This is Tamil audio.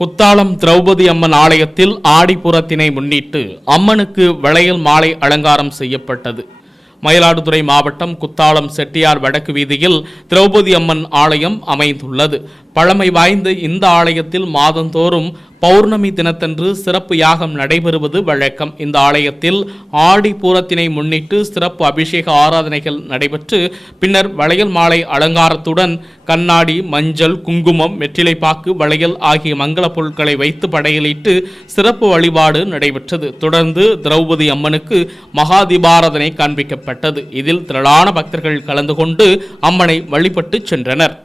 குத்தாலம் திரௌபதி அம்மன் ஆலயத்தில் ஆடிப்புறத்தினை முன்னிட்டு அம்மனுக்கு வளையல் மாலை அலங்காரம் செய்யப்பட்டது. மயிலாடுதுறை மாவட்டம் குத்தாலம் செட்டியார் வடக்கு வீதியில் திரௌபதி அம்மன் ஆலயம் அமைந்துள்ளது. பழமை வாய்ந்த இந்த ஆலயத்தில் மாதந்தோறும் பௌர்ணமி தினத்தன்று சிறப்பு யாகம் நடைபெறுவது வழக்கம். இந்த ஆலயத்தில் ஆடி பூரத்தினை முன்னிட்டு சிறப்பு அபிஷேக ஆராதனைகள் நடைபெற்று பின்னர் வளையல் மாலை அலங்காரத்துடன் கண்ணாடி, மஞ்சள், குங்குமம், வெற்றிலைப்பாக்கு, வளையல் ஆகிய மங்கள பொருட்களை வைத்து படையலிட்டு சிறப்பு வழிபாடு நடைபெற்றது. தொடர்ந்து திரௌபதி அம்மனுக்கு மகா தீபாராதனை காண்பிக்கப்பட்டது. இதில் திரளான பக்தர்கள் கலந்து கொண்டு அம்மனை வழிபட்டு சென்றனர்.